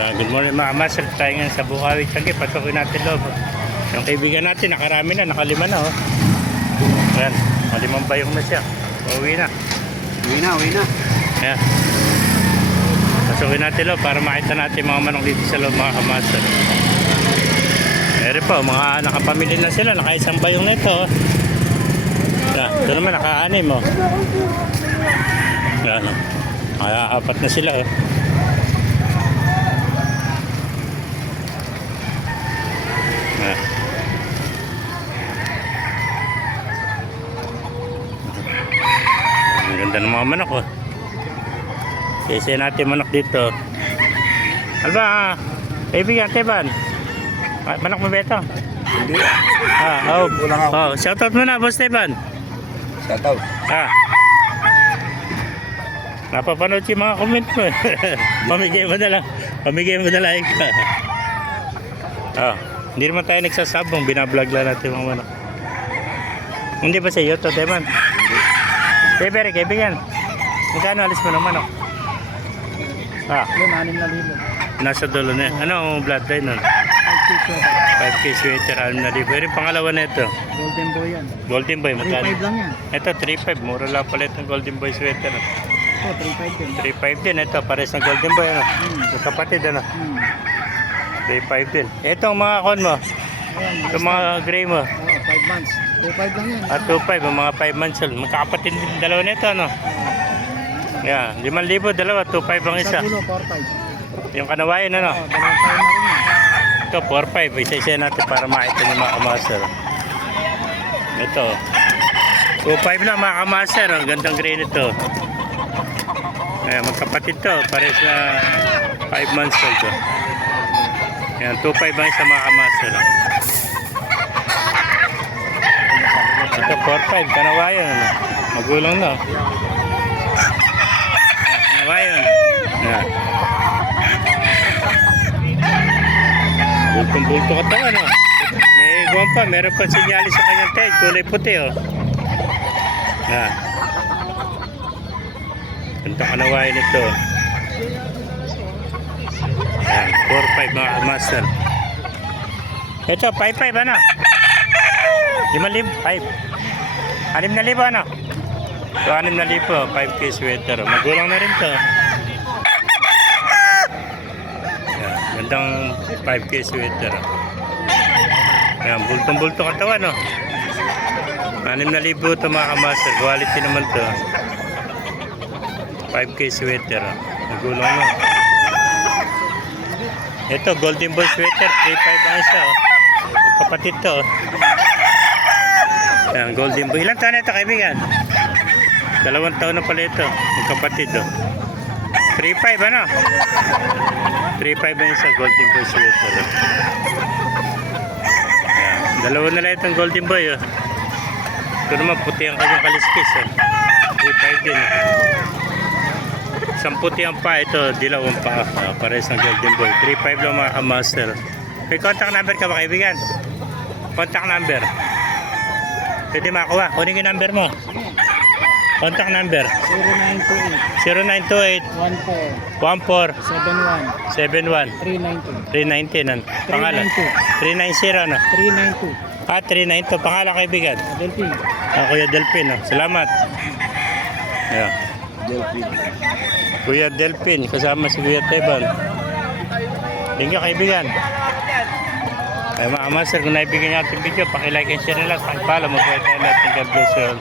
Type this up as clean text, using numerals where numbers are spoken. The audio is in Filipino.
Good morning mga master. Tayo ngayon sa Bukawi, Tiangge. Pasukin natin loob. Yung kaibigan natin, nakarami na, nakalima na. Oh. Ayan, malimang bayong na siya. Uwi na. Uwi na. Ayan. Pasukin natin loob para makita natin mga manok dito sa loob mga kamaster. Meron po, mga nakapamili na sila. Nakaisang bayong na ito. Oh. Ayan, ito naman naka-anim. Oh. Ayan, oh. Kaya-apat na sila. Oh. Ang ganda ng mga manok oh. Sisi natin manok dito. Alba, kaibigan, Teban. Manok mo ba ito? Hindi. Oh, shoutout mo na, Boss Teban. Shoutout. Napapanood yung mga comment mo. Pamigay mo na lang. Like. Hindi naman tayo nagsasabong. Binablog lang natin mga manok. Hindi ba sa iyo to, Teban? Bebere, kaibigan. Magkano alis mo ng manok? Yun, 6,000. Nasa dulo na yan. Ano ang bloodline nun? 5K sweater, 6,000. Pero pangalawa na ito. Golden boy yan. Golden boy, magkano? 3,500 lang yan. Ito, 3,500. Mura lang pala itong golden boy sweater. Ito, 3,500 din. 3,500 din. Ito, pares ng golden boy. Ano? Kapatid, ano? 3,500 din. Itong mga kon mo. Ayan, Itong mga gray mo. 5 months. 2,500 lang yan. 2,500. Ang mga 5 months old. Magkakapatid din dalawa nito, ano? Yan, 5,000 dalawa. 2,500 ang isa. Sa dulo, 4,500. Yung kanawayan, ano? Dalawang tayo na rin yan. Ito, 4,500. Isa-isa natin para makita niyo mga kamaster. Ito. 2,500 lang mga kamaster. Ang gandang gray nito. Ayan, magkapatid to. Pares na 5 months old. Ayan, 2,500 ang isa mga kamaster. Ito, 4,500. Kanawayan. Ano? Magulang na. Kanawayan. Ayan. Bultong-bulto ka tayo, no? May guwan pa, meron pa sinyalis sa kanyang tayo, kulay puti, oh. Yan. Ganito kanawain ito. Yan, 4,500 mga master. Ito, 5,500, ano? 5,000, 6,000, ano? So, 6,000, 5K sweater. Magulang na rin to. Gandang 5K sweater. Ayan, bultong-bulto katawan, no? 6,000 ito mga kamaster. Quality naman to. 5K sweater. Nagulong no. Ito, golden boy sweater. 3,500 ang isa, oh. Kapatid to, oh. Ayan, golden boy. Ilan taon na ito, kaibigan? 2 taon na pala ito. Magkapatid, oh. 3,500, ano? 3,500 ang isa, golden boy sweater. Ayan. Dalawa na lang itong golden boy. Oh. Ito naman puti ang kanyang kaliskis. Oh. 3,500 din. Isang puti ang pa. Ito, dilaw ang pa. Pares ng golden boy. 3,500 lang mga kamaster. May contact number ka ba, kaibigan? Contact number. Pwede makakuha. Kunin yung number mo. Contact number 0928 14 71 390 pangalan 390 ano 392 pangalan kaibigan Delphin. Kuya Delphin no? Salamat yeah. Kuya Delphin kasama si Kuya Teban. Thank you kaibigan. Ay mga master, kung naibigyan natin video, pakilike and share nila, pakipala, magbuhay tayo natin. God bless you all.